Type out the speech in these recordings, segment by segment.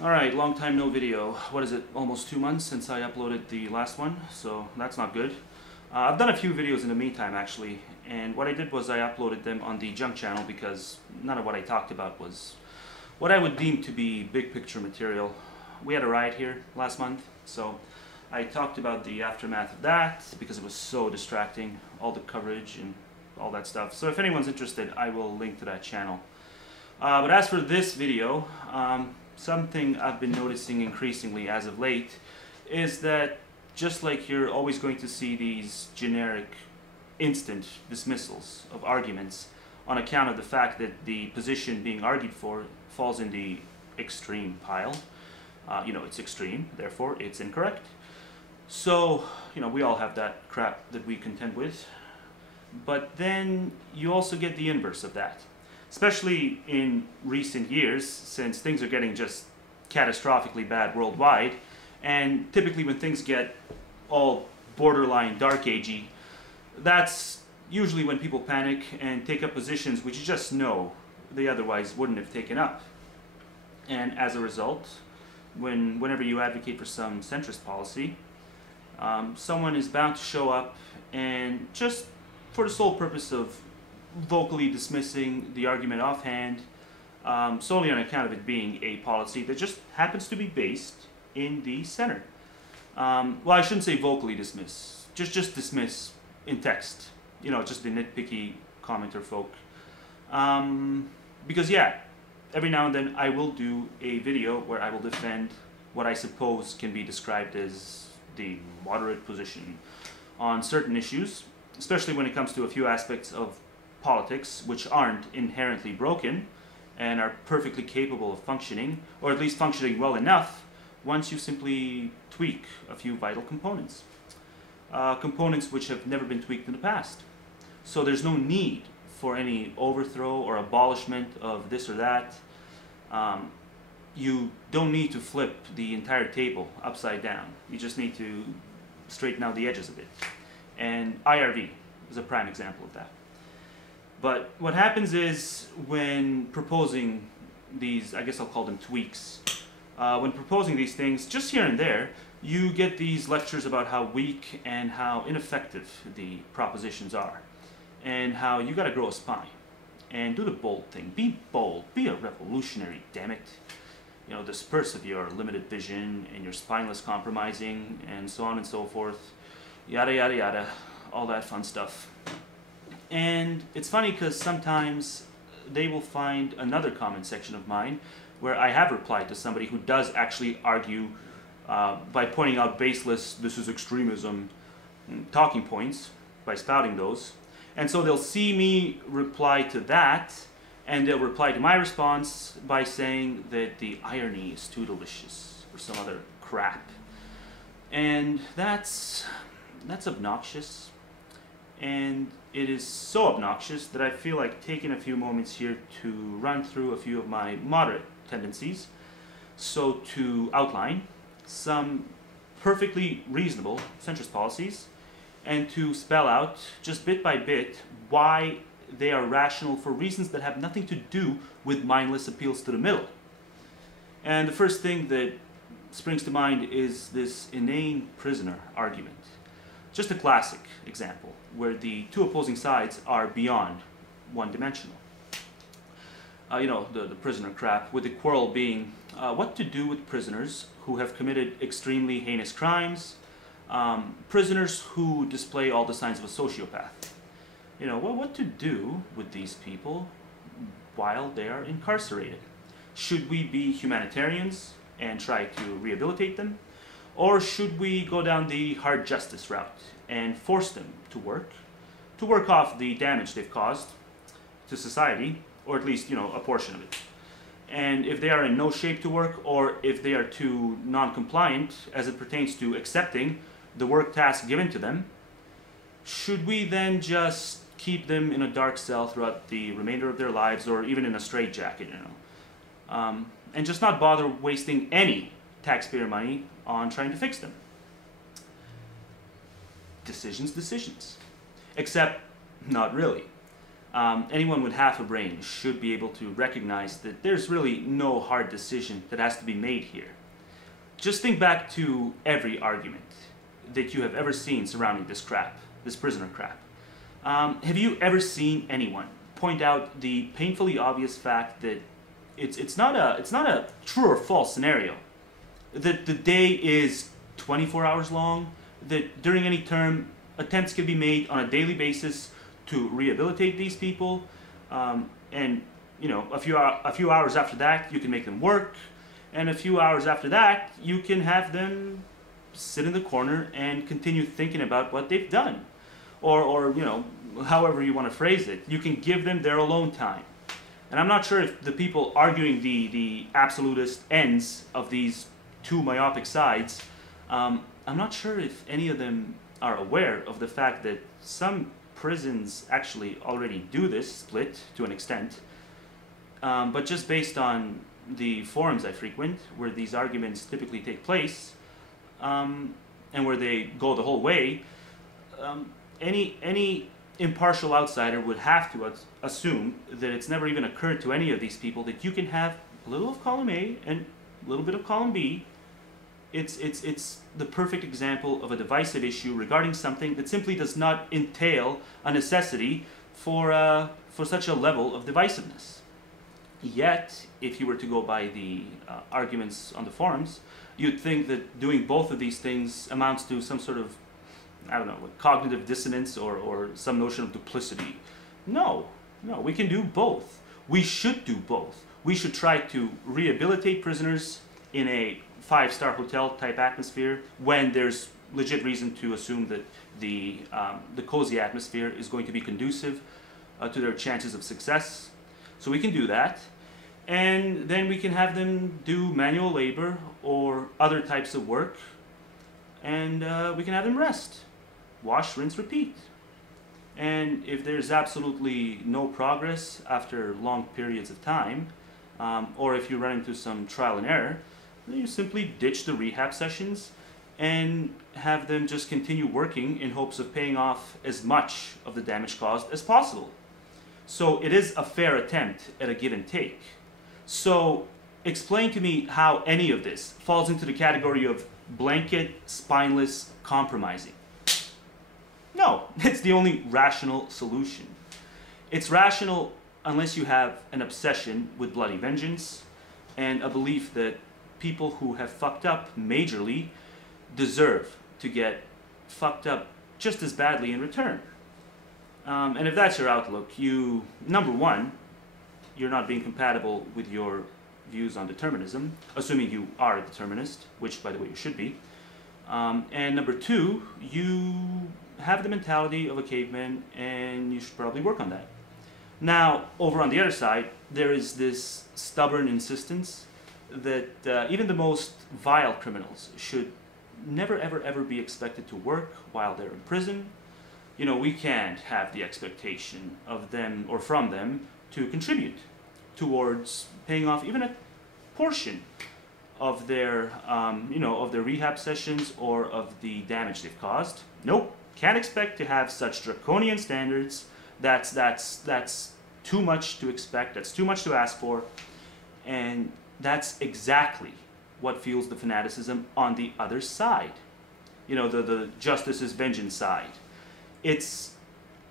Alright, long time no video. What is it, almost 2 months since I uploaded the last one, so that's not good. I've done a few videos in the meantime actually, and what I did was I uploaded them on the junk channel because none of what I talked about was what I would deem to be big picture material. We had a riot here last month, so I talked about the aftermath of that because it was so distracting, all the coverage and all that stuff. So if anyone's interested, I will link to that channel. But as for this video, something I've been noticing increasingly as of late is that just like you're always going to see these generic instant dismissals of arguments on account of the fact that the position being argued for falls in the extreme pile. It's extreme, therefore it's incorrect. So, we all have that crap that we contend with. But then you also get the inverse of that. Especially in recent years, since things are getting just catastrophically bad worldwide, and typically when things get all borderline dark agey, that's usually when people panic and take up positions which you just know they otherwise wouldn't have taken up. And as a result, whenever you advocate for some centrist policy, someone is bound to show up and just for the sole purpose of vocally dismissing the argument offhand, solely on account of it being a policy that just happens to be based in the center. Well, I shouldn't say vocally dismiss, just dismiss in text, just the nitpicky commenter folk. Because yeah, every now and then I will do a video where I will defend what I suppose can be described as the moderate position on certain issues, especially when it comes to a few aspects of politics which aren't inherently broken and are perfectly capable of functioning, or at least functioning well enough, once you simply tweak a few vital components. Components which have never been tweaked in the past. So there's no need for any overthrow or abolishment of this or that. You don't need to flip the entire table upside down. You just need to straighten out the edges of it. And IRV is a prime example of that. But what happens is when proposing these, I guess I'll call them tweaks, when proposing these things, just here and there, you get these lectures about how weak and how ineffective the propositions are, and how you gotta grow a spine, and do the bold thing. Be bold, be a revolutionary, damn it. Disperse of your limited vision and your spineless compromising, and so on and so forth, yada yada yada, all that fun stuff. And it's funny because sometimes they will find another comment section of mine where I have replied to somebody who does actually argue by pointing out baseless, this is extremism, talking points, by spouting those. And so they'll see me reply to that, and they'll reply to my response by saying that the irony is too delicious, or some other crap. And that's obnoxious. And it is so obnoxious that I feel like taking a few moments here to run through a few of my moderate tendencies, so to outline some perfectly reasonable centrist policies, and to spell out, just bit by bit, why they are rational for reasons that have nothing to do with mindless appeals to the middle. And the first thing that springs to mind is this inane prisoner argument. Just a classic example where the two opposing sides are beyond one-dimensional. The prisoner crap, with the quarrel being what to do with prisoners who have committed extremely heinous crimes, prisoners who display all the signs of a sociopath. What to do with these people while they are incarcerated? Should we be humanitarians and try to rehabilitate them? Or should we go down the hard justice route and force them to work off the damage they've caused to society, or at least, a portion of it? And if they are in no shape to work, or if they are too non-compliant as it pertains to accepting the work task given to them, should we then just keep them in a dark cell throughout the remainder of their lives, or even in a straitjacket, and just not bother wasting any taxpayer money on trying to fix them? Decisions. Except, not really. anyone with half a brain should be able to recognize that there's really no hard decision that has to be made here. Just think back to every argument that you have ever seen surrounding this crap, this prisoner crap. Have you ever seen anyone point out the painfully obvious fact that it's not a true or false scenario, that the day is 24 hours long, that during any term attempts can be made on a daily basis to rehabilitate these people, and a few hours after that you can make them work, and a few hours after that you can have them sit in the corner and continue thinking about what they've done, or however you want to phrase it. You can give them their alone time. And I'm not sure if the people arguing the absolutist ends of these two myopic sides, I'm not sure if any of them are aware of the fact that some prisons actually already do this split to an extent, but just based on the forums I frequent, where these arguments typically take place, and where they go the whole way, any impartial outsider would have to assume that it's never even occurred to any of these people that you can have a little of column A and a little bit of column B. It's the perfect example of a divisive issue regarding something that simply does not entail a necessity for such a level of divisiveness. Yet, if you were to go by the arguments on the forums, you'd think that doing both of these things amounts to some sort of, I don't know, cognitive dissonance or some notion of duplicity. No, we can do both. We should do both. We should try to rehabilitate prisoners in a 5-star hotel type atmosphere when there's legit reason to assume that the cozy atmosphere is going to be conducive to their chances of success. So we can do that. And then we can have them do manual labor or other types of work, and we can have them rest. Wash, rinse, repeat. And if there's absolutely no progress after long periods of time, or if you run into some trial and error, then you simply ditch the rehab sessions and have them just continue working in hopes of paying off as much of the damage caused as possible. So it is a fair attempt at a give and take. So explain to me how any of this falls into the category of blanket, spineless compromising. No, it's the only rational solution. It's rational unless you have an obsession with bloody vengeance and a belief that people who have fucked up majorly deserve to get fucked up just as badly in return. And if that's your outlook, number one, you're not being compatible with your views on determinism, assuming you are a determinist, which, by the way, you should be. And number two, you have the mentality of a caveman, and you should probably work on that. Now, over on the other side, there is this stubborn insistence that even the most vile criminals should never, ever, ever be expected to work while they're in prison. We can't have the expectation of them or from them to contribute towards paying off even a portion of their, of their rehab sessions or of the damage they've caused. Nope, can't expect to have such draconian standards. That's too much to expect. That's too much to ask for, and that's exactly what fuels the fanaticism on the other side. The justice is vengeance side. It's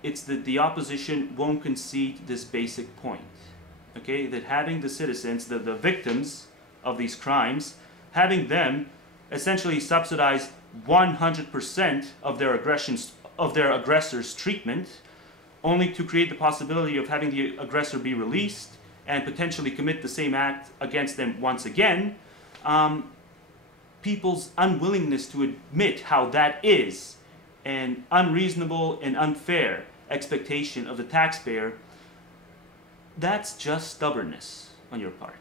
that the opposition won't concede this basic point, okay? That having the citizens, the victims of these crimes, having them essentially subsidize 100% of their aggressors' treatment, only to create the possibility of having the aggressor be released and potentially commit the same act against them once again, people's unwillingness to admit how that is an unreasonable and unfair expectation of the taxpayer, that's just stubbornness on your part.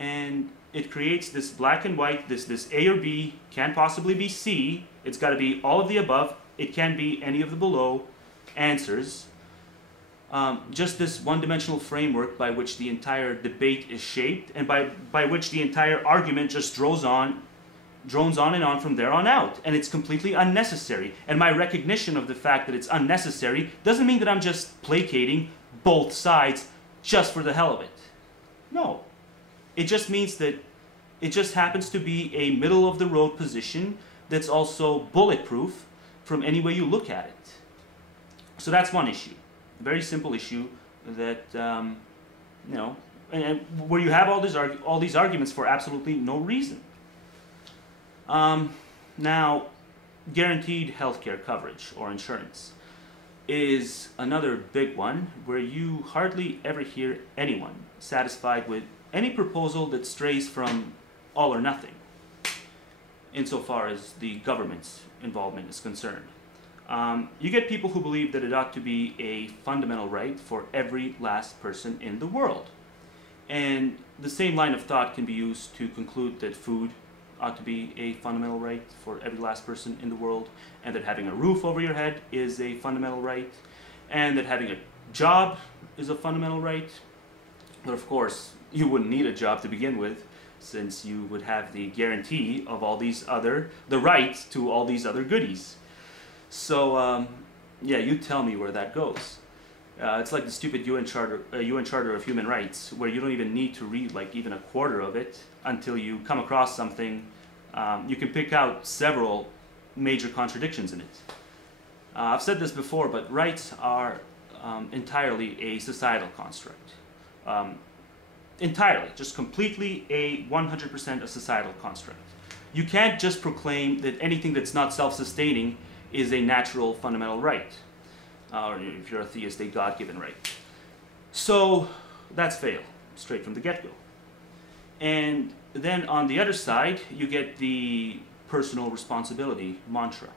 And it creates this black and white, this A or B, can't possibly be C, it's got to be all of the above, it can't be any of the below answers. Just this one-dimensional framework by which the entire debate is shaped and by which the entire argument just draws on drones on and on from there on out, and it's completely unnecessary. And my recognition of the fact that it's unnecessary doesn't mean that I'm just placating both sides just for the hell of it. No. It just means that it just happens to be a middle-of-the-road position that's also bulletproof from any way you look at it. So that's one issue, a very simple issue that, you know, and where you have all these arguments for absolutely no reason. Now, guaranteed healthcare coverage or insurance is another big one where you hardly ever hear anyone satisfied with any proposal that strays from all or nothing insofar as the government's involvement is concerned. You get people who believe that it ought to be a fundamental right for every last person in the world. And the same line of thought can be used to conclude that food ought to be a fundamental right for every last person in the world, and that having a roof over your head is a fundamental right, and that having a job is a fundamental right. But of course, you wouldn't need a job to begin with, since you would have the guarantee of all these the right to all these other goodies. So, yeah, you tell me where that goes. It's like the stupid UN Charter of Human Rights, where you don't even need to read like even a quarter of it until you come across something. You can pick out several major contradictions in it. I've said this before, but rights are entirely a societal construct. Entirely, just completely a 100% a societal construct. You can't just proclaim that anything that's not self-sustaining is a natural fundamental right. Or if you're a theist, a God-given right. So that's fail, straight from the get-go. And then on the other side, you get the personal responsibility mantra.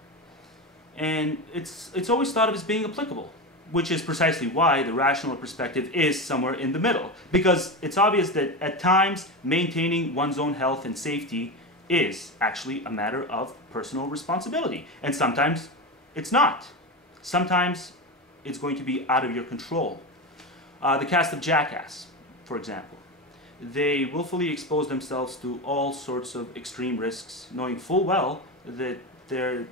And it's always thought of as being applicable, which is precisely why the rational perspective is somewhere in the middle. Because it's obvious that at times, maintaining one's own health and safety is actually a matter of personal responsibility. And sometimes it's not. Sometimes it's going to be out of your control. The cast of Jackass, for example. They willfully expose themselves to all sorts of extreme risks, knowing full well that they're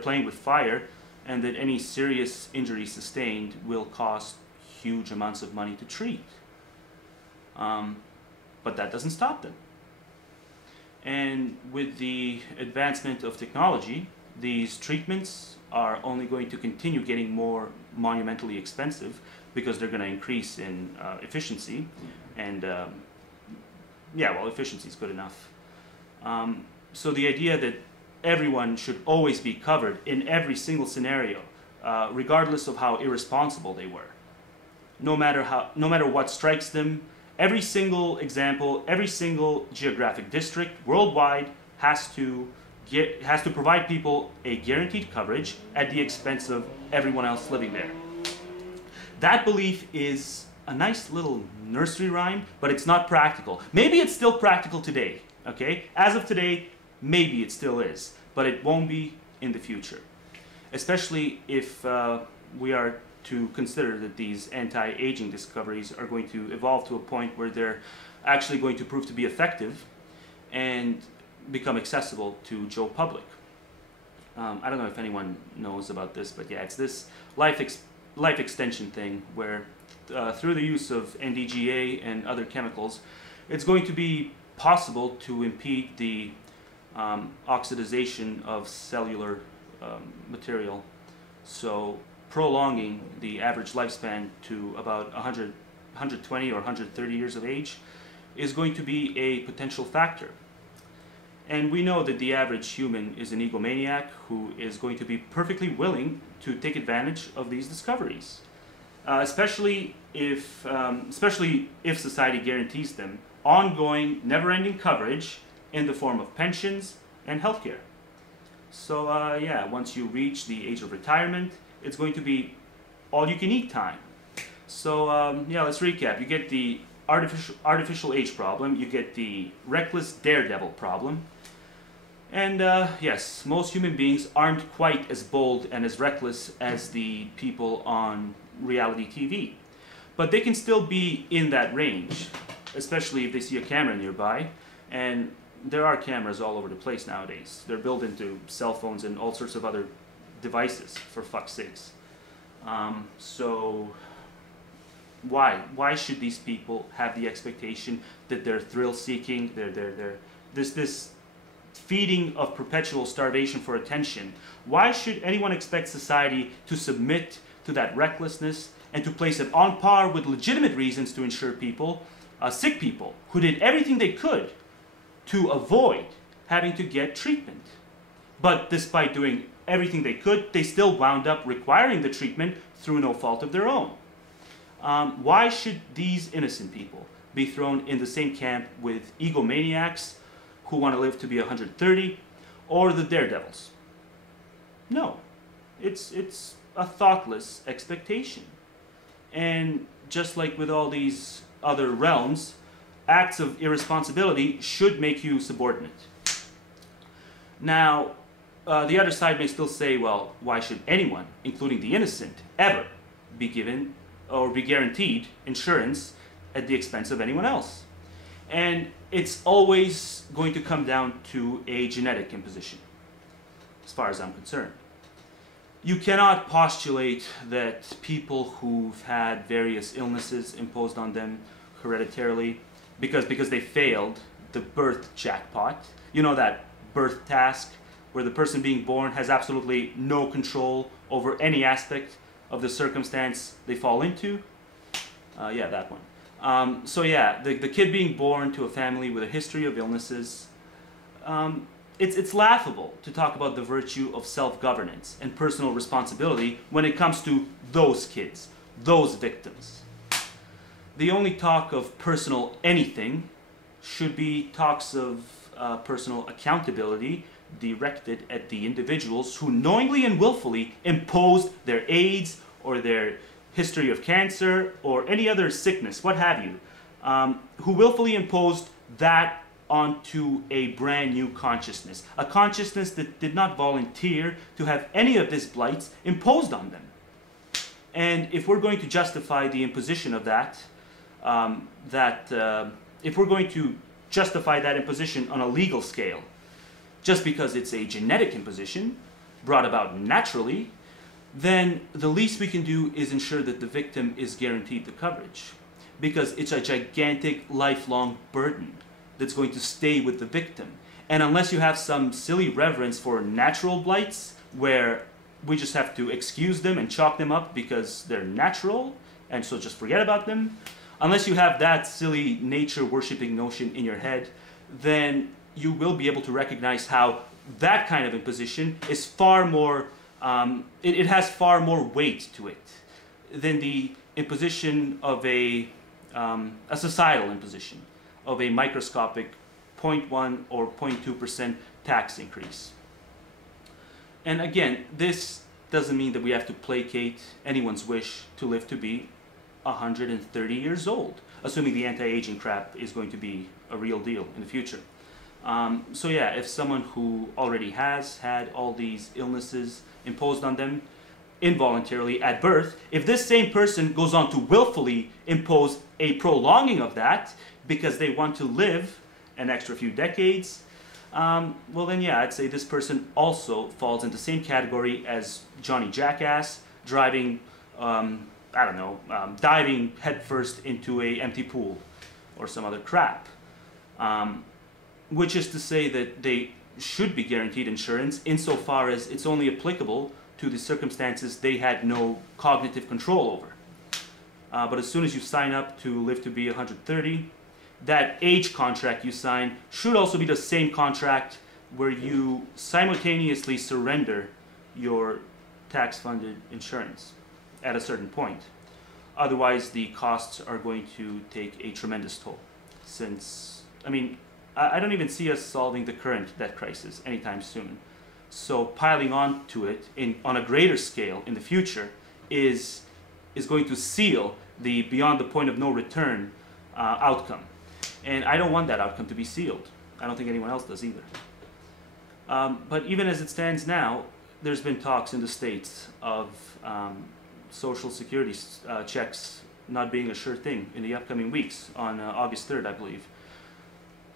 playing with fire and that any serious injury sustained will cost huge amounts of money to treat. But that doesn't stop them. And with the advancement of technology, these treatments are only going to continue getting more monumentally expensive because they're going to increase in efficiency. And yeah, well, efficiency is good enough. So the idea that everyone should always be covered in every single scenario, regardless of how irresponsible they were, no matter what strikes them, every single example, every single geographic district worldwide has to provide people a guaranteed coverage at the expense of everyone else living there. That belief is a nice little nursery rhyme, but it's not practical. Maybe it's still practical today, okay? As of today, maybe it still is, but it won't be in the future. Especially if we are to consider that these anti-aging discoveries are going to evolve to a point where they're actually going to prove to be effective and become accessible to Joe Public. I don't know if anyone knows about this, but yeah, it's this life extension thing where through the use of NDGA and other chemicals, it's going to be possible to impede the oxidization of cellular material, so prolonging the average lifespan to about 120 or 130 years of age is going to be a potential factor. And we know that the average human is an egomaniac who is going to be perfectly willing to take advantage of these discoveries, especially if society guarantees them ongoing, never-ending coverage in the form of pensions and healthcare. So yeah, once you reach the age of retirement, it's going to be all-you-can-eat time. So yeah, let's recap. You get the artificial age problem, you get the reckless daredevil problem, and yes, most human beings aren't quite as bold and as reckless as the people on reality TV. But they can still be in that range, especially if they see a camera nearby. And there are cameras all over the place nowadays. They're built into cell phones and all sorts of other devices, for fuck's sakes. So why should these people have the expectation that they're thrill-seeking, this feeding of perpetual starvation for attention? Why should anyone expect society to submit to that recklessness and to place it on par with legitimate reasons to insure people, sick people, who did everything they could to avoid having to get treatment? But despite doing everything they could, they still wound up requiring the treatment through no fault of their own. Why should these innocent people be thrown in the same camp with egomaniacs who want to live to be 130, or the daredevils? No, it's a thoughtless expectation. And just like with all these other realms, acts of irresponsibility should make you subordinate. Now, the other side may still say, well, why should anyone, including the innocent, ever be given or be guaranteed insurance at the expense of anyone else? And it's always going to come down to a genetic imposition, as far as I'm concerned. You cannot postulate that people who've had various illnesses imposed on them hereditarily because they failed the birth jackpot, you know, that birth task where the person being born has absolutely no control over any aspect of the circumstance they fall into. Yeah, that one. So yeah, the kid being born to a family with a history of illnesses, it's laughable to talk about the virtue of self-governance and personal responsibility when it comes to those kids, those victims. The only talk of personal anything should be talks of personal accountability directed at the individuals who knowingly and willfully imposed their AIDS or their history of cancer or any other sickness, what have you, who willfully imposed that onto a brand new consciousness, a consciousness that did not volunteer to have any of these blights imposed on them. And if we're going to justify the imposition of that, if we're going to justify that imposition on a legal scale, just because it's a genetic imposition brought about naturally, then the least we can do is ensure that the victim is guaranteed the coverage, because it's a gigantic lifelong burden that's going to stay with the victim. And unless you have some silly reverence for natural blights where we just have to excuse them and chalk them up because they're natural and so just forget about them, unless you have that silly nature worshipping notion in your head, then you will be able to recognize how that kind of imposition is far more, it has far more weight to it than the imposition of a societal imposition of a microscopic 0.1 or 0.2% tax increase. And again, this doesn't mean that we have to placate anyone's wish to live to be 130 years old, assuming the anti-aging crap is going to be a real deal in the future. So yeah, if someone who already has had all these illnesses imposed on them involuntarily at birth, if this same person goes on to willfully impose a prolonging of that because they want to live an extra few decades, well then yeah, I'd say this person also falls in the same category as Johnny Jackass driving, I don't know, diving headfirst into an empty pool or some other crap. Which is to say that they should be guaranteed insurance insofar as it's only applicable to the circumstances they had no cognitive control over. But as soon as you sign up to live to be 130, that age contract you sign should also be the same contract where you simultaneously surrender your tax-funded insurance at a certain point. Otherwise, the costs are going to take a tremendous toll. Since, I mean, I don't even see us solving the current debt crisis anytime soon. So piling on to it on a greater scale in the future is going to seal the beyond the point of no return outcome. And I don't want that outcome to be sealed. I don't think anyone else does either. But even as it stands now, there's been talks in the States of Social Security checks not being a sure thing in the upcoming weeks on August 3rd, I believe.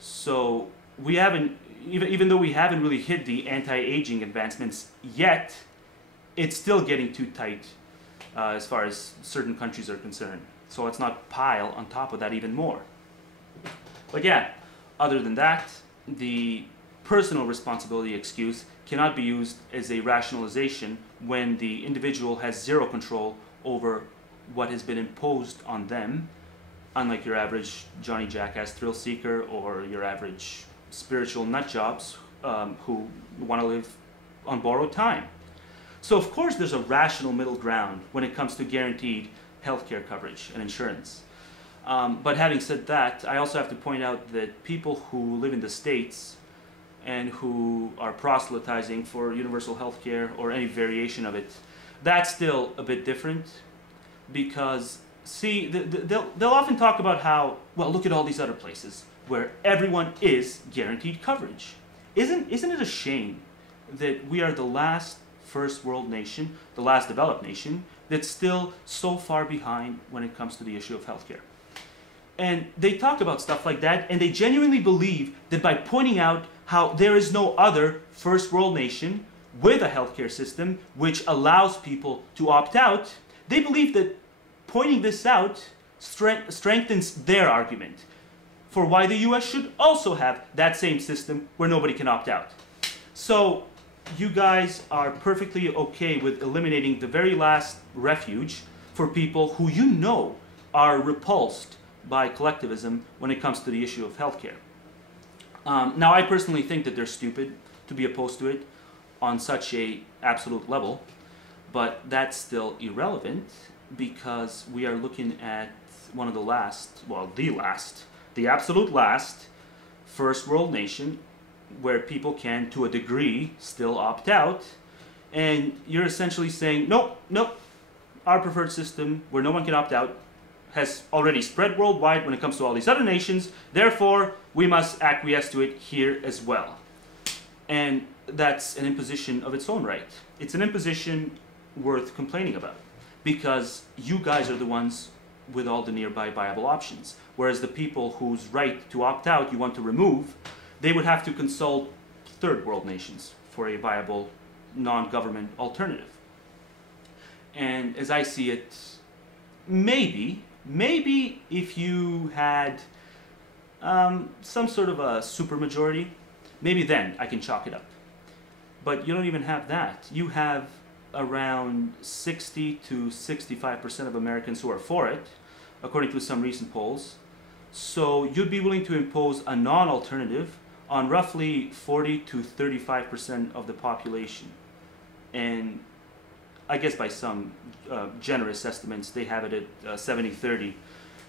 So we haven't, even though we haven't really hit the anti-aging advancements yet, it's still getting too tight as far as certain countries are concerned. So let's not pile on top of that even more. But yeah, other than that, the personal responsibility excuse cannot be used as a rationalization when the individual has zero control over what has been imposed on them, unlike your average Johnny Jackass thrill seeker or your average spiritual nut jobs who want to live on borrowed time. So of course there's a rational middle ground when it comes to guaranteed healthcare coverage and insurance. But having said that, I also have to point out that people who live in the States and who are proselytizing for universal healthcare or any variation of it, that's still a bit different, because see, they'll often talk about how, well, look at all these other places where everyone is guaranteed coverage. Isn't it a shame that we are the last first world nation, the last developed nation, that's still so far behind when it comes to the issue of healthcare? And they talk about stuff like that, and they genuinely believe that by pointing out how there is no other first world nation with a healthcare system which allows people to opt out, they believe that pointing this out strengthens their argument for why the US should also have that same system where nobody can opt out. So you guys are perfectly okay with eliminating the very last refuge for people who you know are repulsed by collectivism when it comes to the issue of healthcare. Now, I personally think that they're stupid to be opposed to it on such a absolute level, but that's still irrelevant because we are looking at one of the last, well, the absolute last first world nation where people can, to a degree, still opt out, and you're essentially saying, nope, our preferred system where no one can opt out has already spread worldwide when it comes to all these other nations, therefore we must acquiesce to it here as well. And that's an imposition of its own right. It's an imposition worth complaining about, because you guys are the ones with all the nearby viable options, whereas the people whose right to opt out you want to remove, they would have to consult third world nations for a viable non-government alternative. And as I see it, maybe if you had some sort of a supermajority, maybe then I can chalk it up. But you don't even have that. You have around 60 to 65% of Americans who are for it, according to some recent polls. So you'd be willing to impose a non-alternative on roughly 40 to 35% of the population. And I guess by some generous estimates, they have it at 70-30.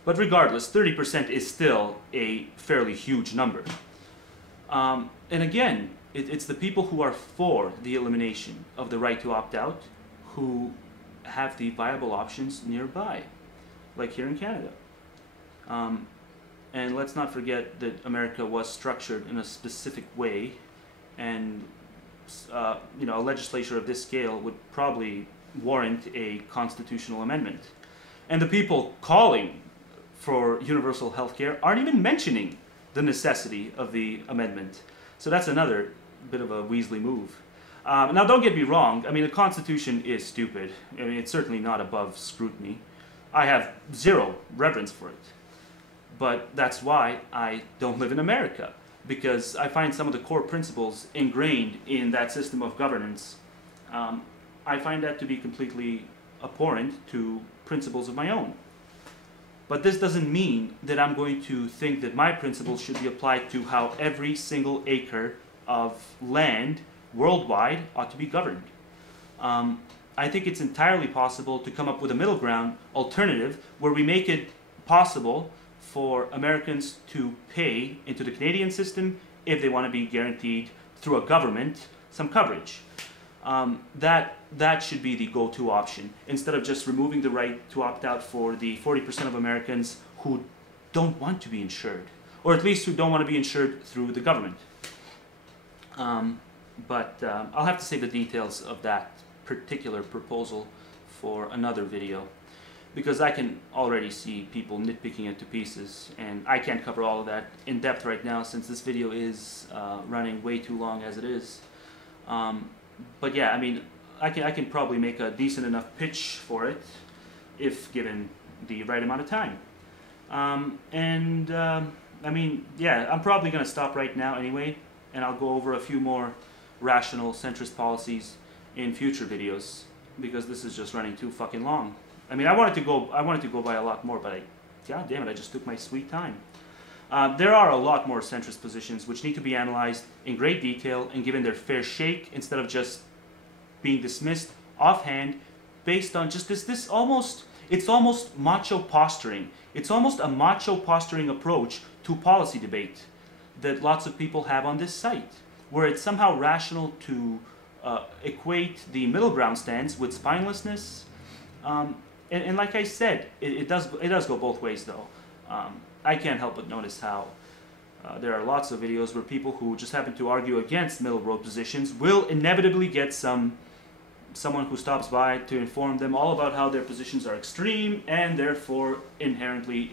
But regardless, 30% is still a fairly huge number. And again, it's the people who are for the elimination of the right to opt out who have the viable options nearby, like here in Canada. And let's not forget that America was structured in a specific way, and a legislature of this scale would probably warrant a constitutional amendment. And the people calling for universal health care aren't even mentioning the necessity of the amendment. So that's another bit of a Weasley move. Now, don't get me wrong. I mean, the Constitution is stupid. I mean, it's certainly not above scrutiny. I have zero reverence for it. But that's why I don't live in America, because I find some of the core principles ingrained in that system of governance, I find that to be completely abhorrent to principles of my own. But this doesn't mean that I'm going to think that my principles should be applied to how every single acre of land worldwide ought to be governed. I think it's entirely possible to come up with a middle ground alternative where we make it possible for Americans to pay into the Canadian system if they want to be guaranteed through a government some coverage. That should be the go-to option, instead of just removing the right to opt out for the 40% of Americans who don't want to be insured, or at least who don't want to be insured through the government. But I'll have to save the details of that particular proposal for another video. because I can already see people nitpicking it to pieces, and I can't cover all of that in depth right now since this video is running way too long as it is. But yeah, I mean, I can probably make a decent enough pitch for it if given the right amount of time. I mean, yeah, I'm probably going to stop right now anyway, and I'll go over a few more rational centrist policies in future videos, because this is just running too fucking long. I mean, I wanted to go by a lot more, but god damn it, I just took my sweet time. There are a lot more centrist positions which need to be analyzed in great detail and given their fair shake, instead of just being dismissed offhand based on just it's almost macho posturing. It's almost a macho posturing approach to policy debate that lots of people have on this site, where it's somehow rational to equate the middle ground stance with spinelessness. And like I said, it does go both ways though. I can't help but notice how there are lots of videos where people who just happen to argue against middle road positions will inevitably get someone who stops by to inform them all about how their positions are extreme and therefore inherently